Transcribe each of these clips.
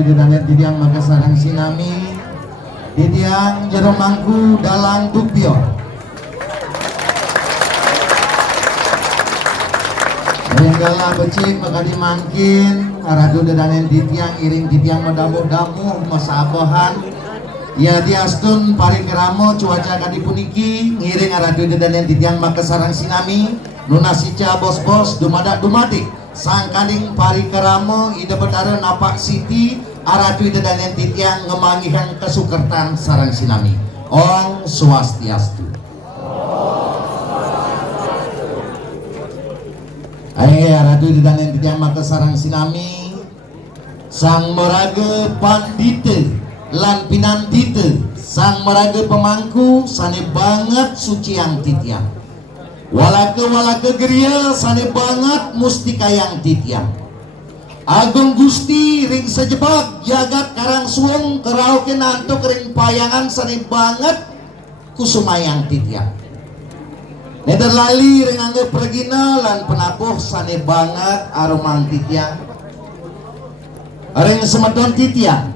aratu didanet didiang maka sarang sinami didiang jero mangku dalang dukbio Renggala becik maka dimangkin aratu didanet didiang iring didiang medamuh-damuh masabohan ya diastun parikramo cuaca kadi puniki ngiring aratu didanet didiang maka sarang sinami nunasica bos-bos dumadak-dumadik sangkaning parikramo ida betara napak siti aratu ida dan entit yang ngemangihan kesukertan sarang sinami Om Swastiastu. Ayo aratu ida dan entit yang maka sarang sinami sang meraga pandite lan pinantite sang meraga pemangku sane banget suci yang titiang walake geria sane banget mustika yang titiang Agung Gusti ring sejebak jagat karang suung kerauke nanto kering payangan sane banget kusumayang titiang nederlali ring angge pergina lan penapuh sane banget aromang titiang ring semedon titiang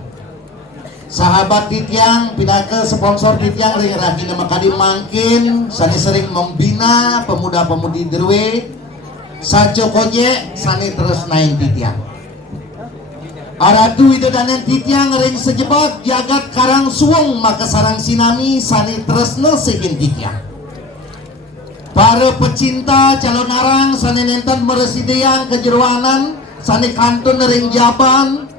sahabat titiang pinaka sponsor titiang ring ragina makadi mangkin sani sering membina pemuda-pemudi derwe sajo koje sani terus naik titiang aratu ida danen titiang ring sejebak jagat karang suung maka sarang sinami sani terus nesekin titiang para pecinta calon arang sani nenten meresideang kejeruanan sani kantun ring jaban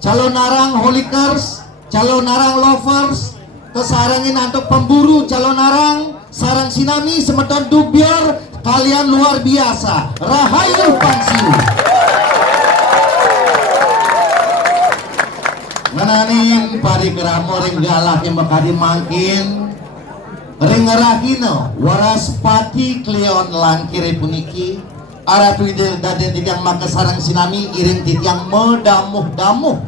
calon arang holikers calon arang lovers kesarangin untuk pemburu calon arang sarang sinami semedon dubiar kalian luar biasa rahayu pansiu menaning parikramo ring galah yang makadi mangkin ring rahino waraspati kleon langkire puniki aratu ide daden didang maka sarang sinami iring titiang medamuh-damuh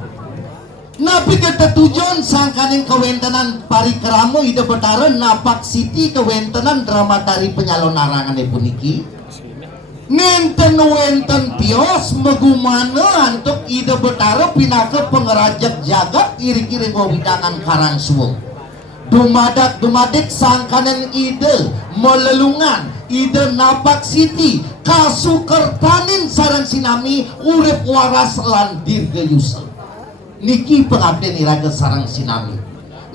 napi kita tujuan sangkaning kewentanan parikramo ida betara napak siti kewentanan drama tari penyalon narangan puniki nenten wenten tios megumana untuk ida betara pinaka pengerajak jagat iri-iri wawidangan karang suung dumadak-dumadik sangkaning ide melelungan ide napak siti kasukertanin sarang sinami urip waras lan dirgayusel niki pengabden iraga sarang sinami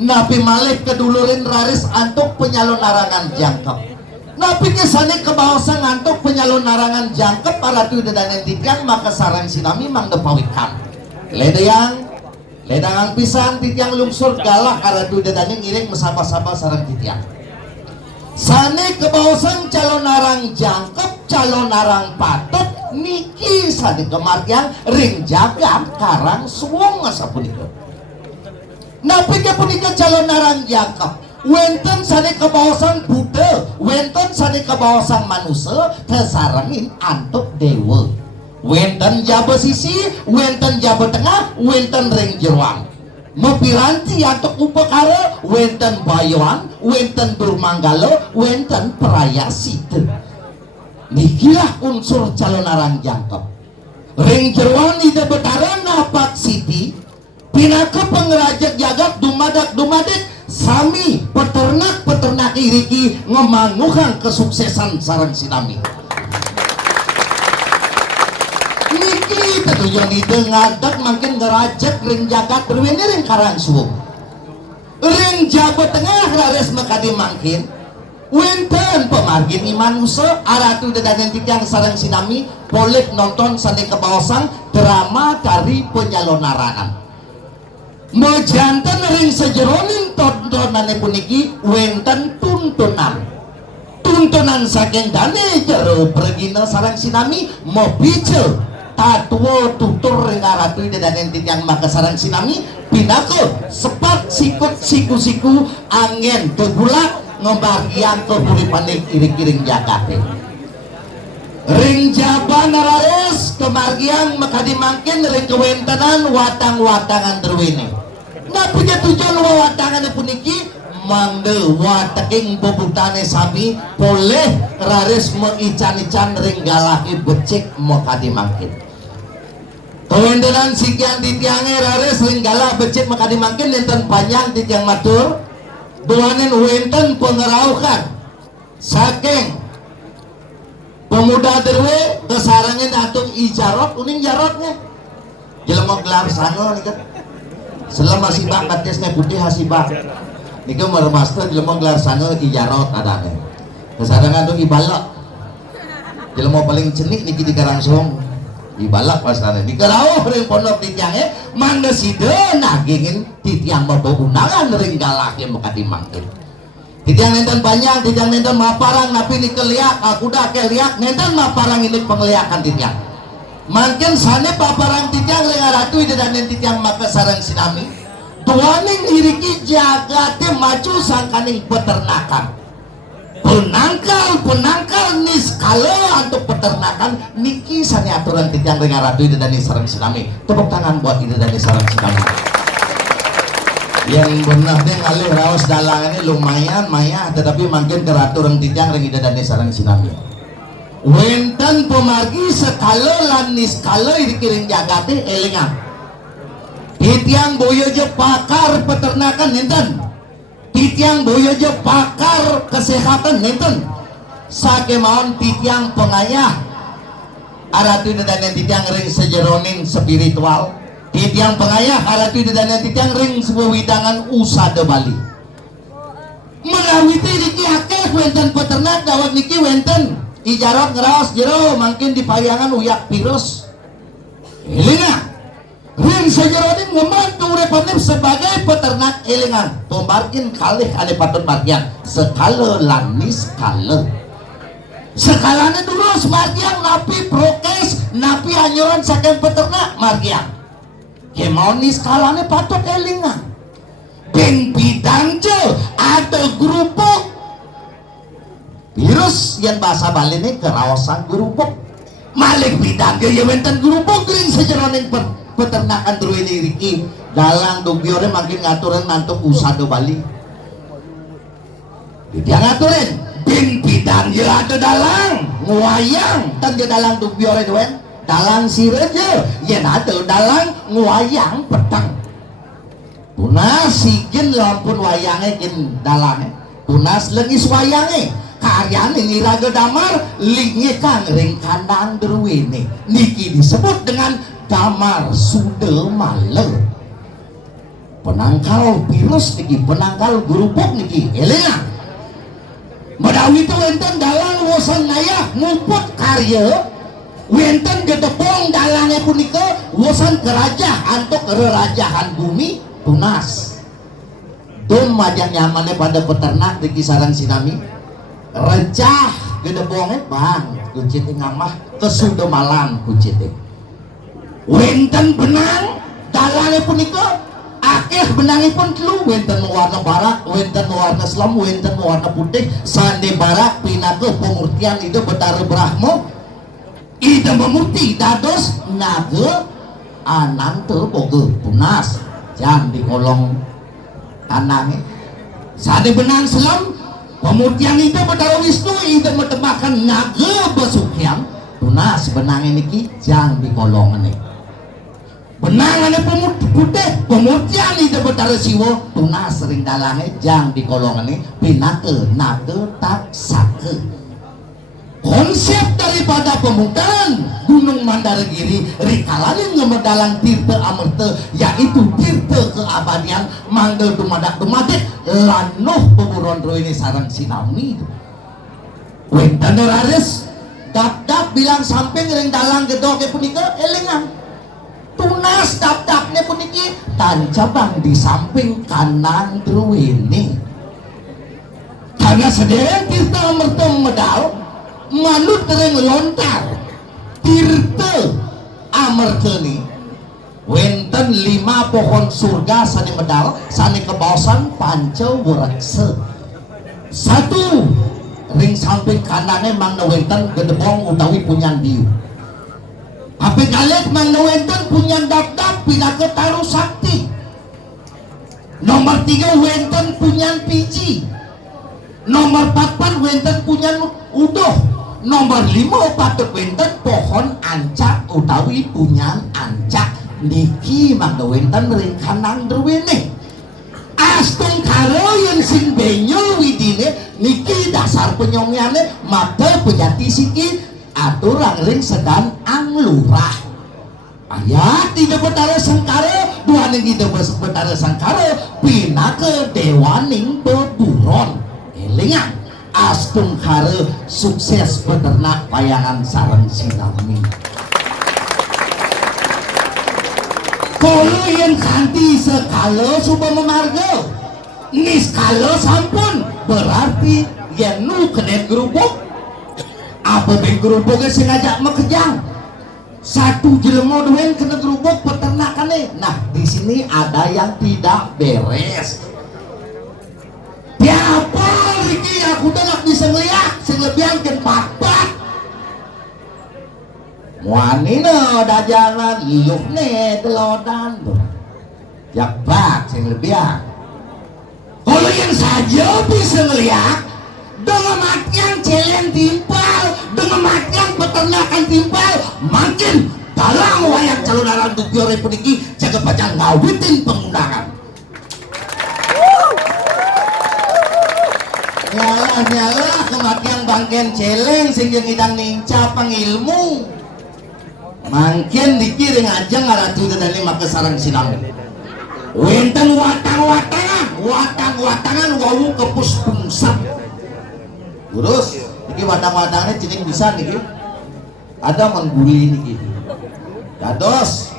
napi malih kedulurin raris antuk penyalon narangan jangkep napi kesane kebawasan antuk penyalon narangan jangkep aratu dedanen titiang maka sarang sinami mang depawikan ledangan pisan titiang lungsur galah aratu dedanen iring mesapa-sapa sarang titiang sane kebawasan calon narang jangkep calon narang patut niki sane kemartiang ring jagat karang suung sapunika napi ke punika calon narang jangkep wenten sane kebawasan Buddha wenten sane kebawasan manusia tesarangin antuk dewa wenten jaba sisi wenten jaba tengah wenten ring jeruang mepiranti antuk upakara wenten bayuan wenten durmanggalo wenten perayasite nikilah unsur calon arang jangkep ring jeruan ida betara napak siti pinaka pengerajak jagat dumadak-dumadik sami peternak iriki ngemanuhan kesuksesan sarang sinami niki tujuan ide ngadak makin ngerajak ring jagat berwini ring karang suung ring jabat tengah rares makadi makin wenten pemargin manusia aratu dedanen titiang sarang sinami boleh nonton sane kebawasan drama dari penyalon narangan mejantan ring sejeroning tontonan puniki wenten tuntunan saking dane jero pergina sarang sinami mau bice tatuo tutur ring aratu dedanen titiang maka sarang sinami pinako sepat sikut siku-siku angin kebulak ngebagian kehuripaning iring-iring jakate ring jaban rares kemargian makadi mangkin ring kewentanan watang-watangan derwene napi tujuan watangan puniki mangde wataking bobutane sami boleh rares mengican-ican ring galahi becik makadi mangkin Pawendenan sikian titiange rares ringgala becit maka dimangkin enten panjang titiang matur duanen wenten pengeraukan saking pemuda derwe kesarangan atung ijarot uning jarotnya jelema gelar sangel nih kan selama sibak katesnya putih hasibak nih kan mermaster jelema gelar sangel ijarot adanya kesarangan atung ibalak jelema paling cenik niki di karangsong ibalak pasane dikerauh ring pondok titiange mangga side nagingin titiang bawa undangan ring galake muka dimangkin titiang nenten banyak titiang nenten maparang napi ni keliak akuda keliak nenten maparang ini pengliakan titiang mangkin sane paparang titiang ring aratu ide dan titiang maka sarang sinami tuaning iriki jagate maju sangkaning peternakan penangkal niskala untuk peternakan niki sani aturan titiang ring aratu ide dan sarang sinami tepuk tangan buat ide dan sarang sinami yang benar deh ngalih raos dalangannya lumayan maya tetapi makin keraturan titiang ring ide dan sarang sinami wenten pemargi sekala lan niskala dikiring jagate elingan titiang boyojo pakar peternakan nenten titiang boyojo pakar kesehatan nenten sake maon titiang pengayah aratu dan titiang ring sejeroning spiritual titiang pengayah aratu dan titiang ring sebuah widangan usada Bali mengawiti niki akeh wenten peternak dawat niki wenten ijarot ngeraos jero mungkin dipayangan uyak virus elingan ring sejeroning membantu urepanem sebagai peternak elingan pembarkin kalih ane patut margian sekala lanis kala sekalanya durus margian napi prokes napi anjuran saking peternak margian kemonis kalanya patut elingan beng bidang je ada grupok virus yang bahasa Bali ini kerawasan grupok malik bidang je ya wenten grupok ring sejeroning peternakan druwi riki dalang dugiore makin ngaturan mantuk usado Bali dia ngaturin bin bidang je ada dalang nguayang dan dia dalang dugiore duen dalang sireje yen ada dalang nguayang petang tunas sikin lampun wayange kin dalange tunas lengis wayange karyane ngiraga damar linge kang ring kandang druwene niki disebut dengan damar sude male penangkal virus niki penangkal grupok niki elenga medawi itu wenten dalang wosan ngayah ngumput karya wenten gedepong dalangnya punika wosan kerajaan untuk kerajaan bumi tunas dom majang nyamannya pada peternak di kisaran sinami recah gedepongnya bang kuciti ngamah kesudo malam kuciti wenten benang dalangnya punika akeh benangipun telu wenten warna barak wenten warna selam wenten warna putih sande barak pinake pemurtian itu betara brahmo ida memurti dados naga anante boge tunas jam di kolong tanangnya sande benang selam pemurtian itu betara wisnu ida metemakan naga besukian tunas benangnya niki jang di kolong ini benangannya putih pemurtian itu betara siwo tunas sering dalangnya jang di kolong ini pinake naga tak sake konsep daripada pemukaan Gunung Mandaragiri rikalanin ngemedalang tirta amerta yaitu tirta keabadian manggel dumadak-dumadik lanuh peburon ini sarang sinami wenten rares dap-dap bilang samping ring dalang gedoke punika elengan tunas dap-dapnya puniki tancabang di samping kanan druwini karena sederet tirta amerta medal manut ring lontar tirta amerteni wenten 5 pohon surga sani medal sani kebawasan pancawaraksa satu ring samping kanannya mangna wenten gedebong utawi punyan diu api galet mangna wenten punyan dap-dap pinake taru sakti nomor 3 wenten punyan piji nomor 4 wenten punyan udoh Nomor 5 patut wenten pohon ancak utawi punyan ancak niki mangga wenten ring kanang drwene. Astung karo yang sing benyo widine niki dasar penyongyane mata pejati siki aturang ring sedan anglurah. Ayat tidak betara sangkara dua ning tidak betara sangkara pinake dewaning beburon. Elingan astung karo sukses peternak payangan sareng sinami. Kalau yang kanti sekalo sudah memarga niskalo sampun berarti yang nu kena gerubuk apa ben gerubuknya sengaja mekejang satu jelema duen kena gerubuk peternakannya. Nah di sini ada yang tidak beres. Tiapa Riki aku tak bisa ngeliat sing lebihan ken papat wanina dajangan iyuh ne telodan jak bak sing lebihan. Kalau yang saja bisa ngeliat dengan makian celen timpal dengan makian peternakan timpal makin dalam wayang calon dalam tujuh republik jaga pajang ngawitin pengundangan. Nyala kematian bangken celeng sehingga ngidang ninca pangilmu makin dikiring aja ngaratu dan lima kesarang sinang wenten watang-watangan wawu kepus pungsat terus ini watang-watangannya cing bisa nih ada mengguli nih dados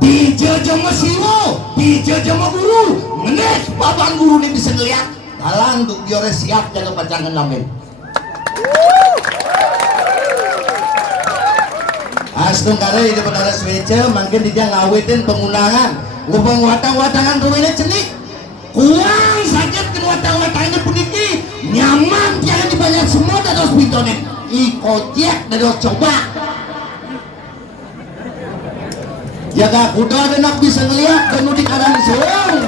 dijejema siwo dijejema guru menek papan guru nih bisa ngeliat dalang untuk biore siap jaga pacangan lamen. Astung kare di depan ada swece makin dia ngawitin pengundangan ngubeng watang-watangan ruwene cenik kuang sakit ke watang-watangannya puniki nyaman jangan dibanyak semua dados pitone ikojek dados coba jaga kuda denak bisa ngeliat dan di karang seorang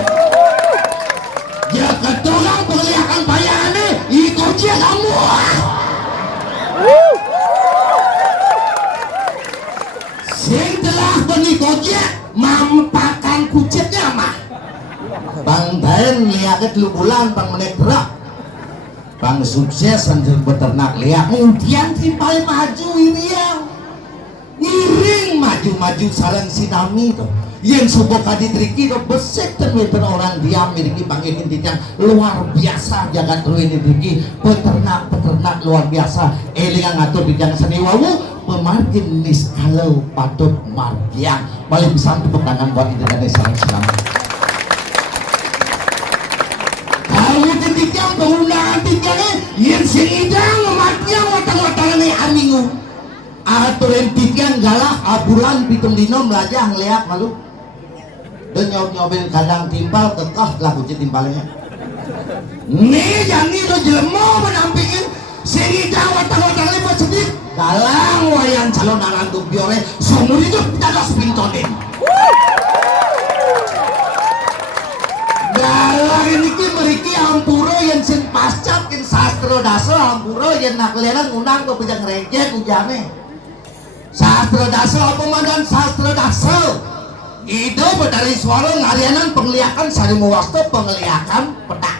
jaga tukang penglihakan bayangannya ikojek kamu sing telah beni gojek mampakan kucitnya mah bang daen lihat lu bulan bang menek gerak bang sukses anjir beternak lihat kemudian timpal maju ini yang ngiring maju-maju sarang sinami tuh yang subuh kaditriki tuh besek terweten orang diam miriki panggilin yang luar biasa jagat ruin ini peternak luar biasa elingan ngatur di jangan seni wawu pemargin niskalo patut margiang paling bisa tepuk tangan buat Indonesia sarang sinami. Kalau ketika penggunaan tinggalnya yang singidang margiang watang-watangan ini amingu aturin tigang galah abulan pitung dino melajah ngeliat malu dan nyob-nyobin kadang timpal kekah lah kucing timpalnya nih yang itu jelema menampingin singidang watang-watangan ini sedih dalang wayang calon alang biore seumur hidup dados pintonin dalang ini meriki ampuro yang sin pascat yang sastra dasar ampuro yang naklianan undang ke pejang rejek ujame sastra dasar apa mandan sastra dasar itu dari suara ngarianan penglihakan sarimu wasto penglihakan petak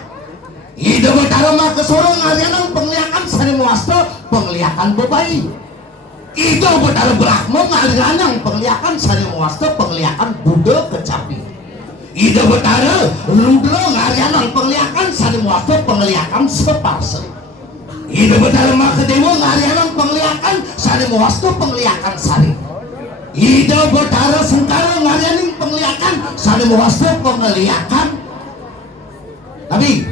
itu betara mah kesorong ngarianan penglihakan sarimu wasto penglihakan bebai itu betara brahmo ngarianan penglihakan sarimu wasto penglihakan buddha kecapi itu betara rudra ngarianan penglihakan sarimu wasto penglihakan separse itu betara mah kedewa ngarianan penglihakan sarimu wasto penglihakan sari ida betara sengkara ngarianin penglihakan sarimu wasto penglihakan tapi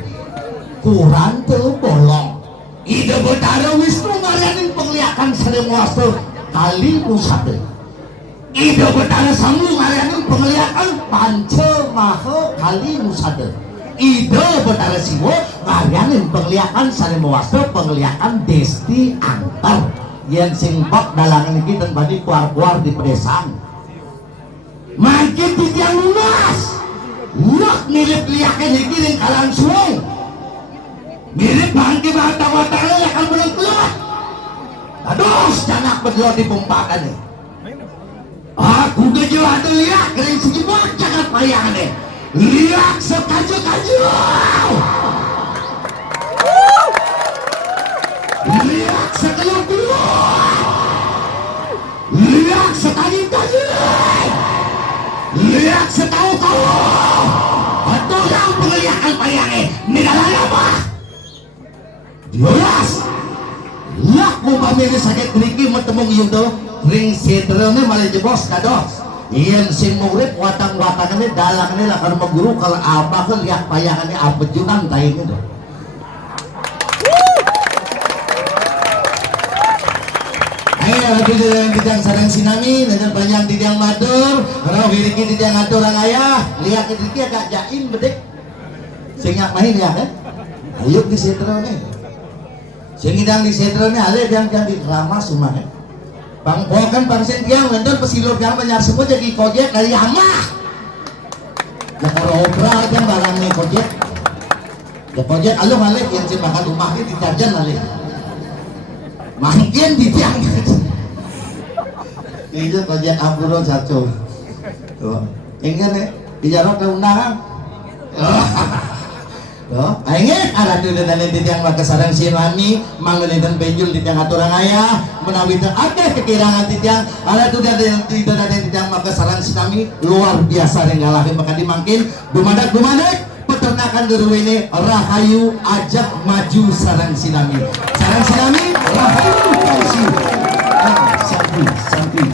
kurang tuh bolong ida betara wisnu ngarianin penglihakan sarimu wasto kali musade ida betara samu ngarianin penglihakan panca maha kali musade ida betara siwo ngarianin penglihakan sarimu wasto penglihakan desti antar yang singkok dalangan ini dan badi kuar-kuar di pedesaan makin titiang lunas nak mirip liakan ini yang kalang suung mirip bangki batang-batangnya yang akan belum keluar Aduh, janak berdua dipumpakan nih. Aku gajah ada lihat kering sejebak jangan payah nih. Lihat sekaju-kaju. Lihat sekeluk-keluk. Lihat sekali-kali. Lihat setahu-tahu. Betul yang penglihakan payah nih. Nilalah apa? Jelas. Lah mo pamili sakit kriki matemong yudo ring setrone malah jebos kados iyan simurip watang-watang ini dalang nila karena maguru kalau apa kan lihat payangan ini apa junan tayo nito. Ayo lagi yang tidang sarang sinami nandiyan panjang tidang matur kalau wiriki tidang atur ang ayah lihat kriki agak jain bedek singak mahin ya kan ayuk di setrone singidang di setrone ale yang di ramah semua bang bokan bang sentiang nonton pesilur yang banyak semua jadi kojek dari amah ya kalau obral yang barangnya kojek ya kojek alu ale yang makan rumahnya dijajan ale makin ditiang itu kojek ampuro satu ingat nih dijarok ke undangan Aingit arah tu dan yang makasarang sinami mangulitan penjul di tengah turang ayah menawitan ada kekirangan titiang arah tu dan yang makasarang sinami luar biasa yang ngalahin maka dimangkin bumadak peternakan guru ini rahayu ajak maju sarang sinami rahayu kasih sampai